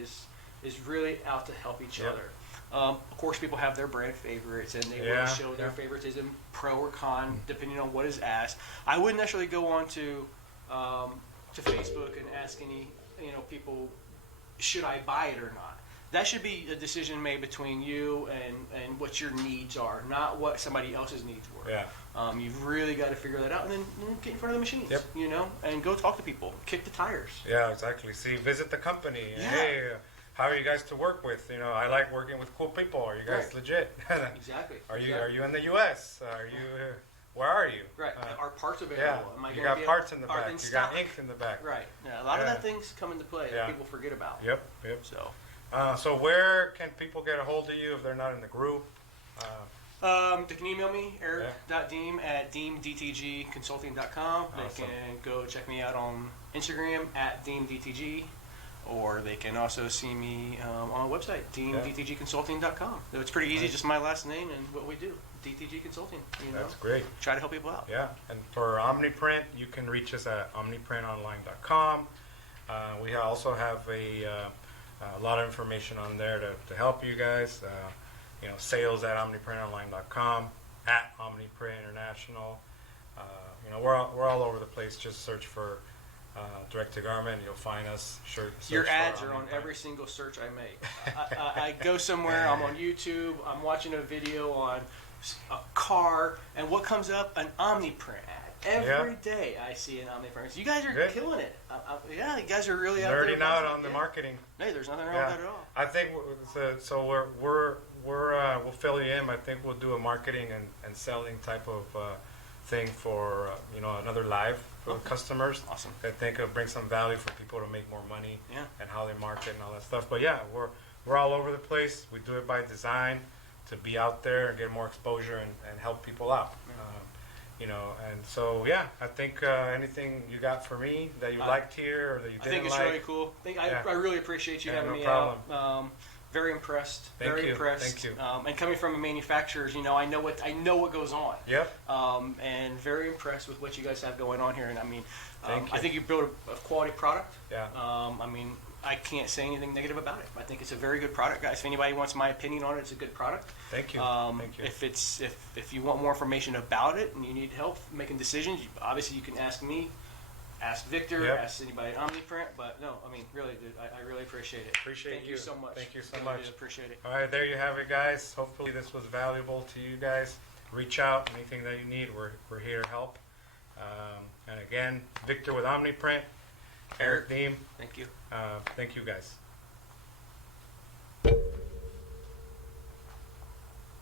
is really out to help each other. Of course, people have their brand favorites, and they want to show their favoritism, pro or con, depending on what is asked. I wouldn't necessarily go on to Facebook and ask any people, should I buy it or not? That should be a decision made between you and what your needs are, not what somebody else's needs were. Yeah. You've really got to figure that out, and then get in front of the machines. Yep. And go talk to people, kick the tires. Yeah, exactly. See, visit the company. Yeah. Hey, how are you guys to work with? I like working with cool people. Are you guys legit? Exactly. Are you in the U.S.? Where are you? Right. Are parts available? Yeah. Am I You gonna got parts in the back. in You got stock? ink in the back. Right. Yeah. A lot of that things come into play that people forget about. Yep. So. So where can people get a hold of you if they're not in the group? They can email me, eric.deem@deemdtgconsulting.com. Awesome. They can go check me out on Instagram @deemdtg, or they can also see me on a website, deemdtgconsulting.com. So it's pretty easy, just my last name and what we do, DTG Consulting. That's great. Try to help people out. Yeah, and for Omniprint, you can reach us at omniprintonline.com. We also have a lot of information on there to help you guys. Sales at omniprintonline.com, at Omniprint International. We're all over the place. Just search for direct to garment. You'll find us. Your ads are on every single search I make. I go somewhere, I'm on YouTube, I'm watching a video on a car, and what comes up? An Omniprint ad. Every day I see an Omniprint. You guys are killing it. You guys are really out there. Nerding out on the marketing. Hey, there's nothing wrong with that at all. I think we'll fill you in. I think we'll do a marketing and selling type of thing for another live for customers. Awesome. I think it'll bring some value for people to make more money. Yeah. And how they market and all that stuff. But yeah, we're all over the place. We do it by design to be out there and get more exposure and help people out. And so yeah, I think anything you got for me that you liked here or that you didn't like. I think it's really cool. I really appreciate you having me problem. out. Very impressed. Thank Very you. impressed. Thank you. And coming from a manufacturer, I know what goes on. Yep. And very impressed with what you guys have going on here. And I mean, Thank you. I think you built a quality product. Yeah. I mean, I can't say anything negative about it. I think it's a very good product, guys. If anybody wants my opinion on it, it's a good product. Thank you. Thank you. If you want more information about it and you need help making decisions, obviously you can ask me, ask Victor, Yep. ask anybody at Omniprint. But no, I mean, really, dude, I really appreciate it. Appreciate Thank you so much. Thank you so Really much. do appreciate it. All right, there you have it, guys. Hopefully this was valuable to you guys. Reach out. Anything that you need, we're here to help. And again, Victor with Omniprint, Eric Deem. Thank you. Thank you, guys.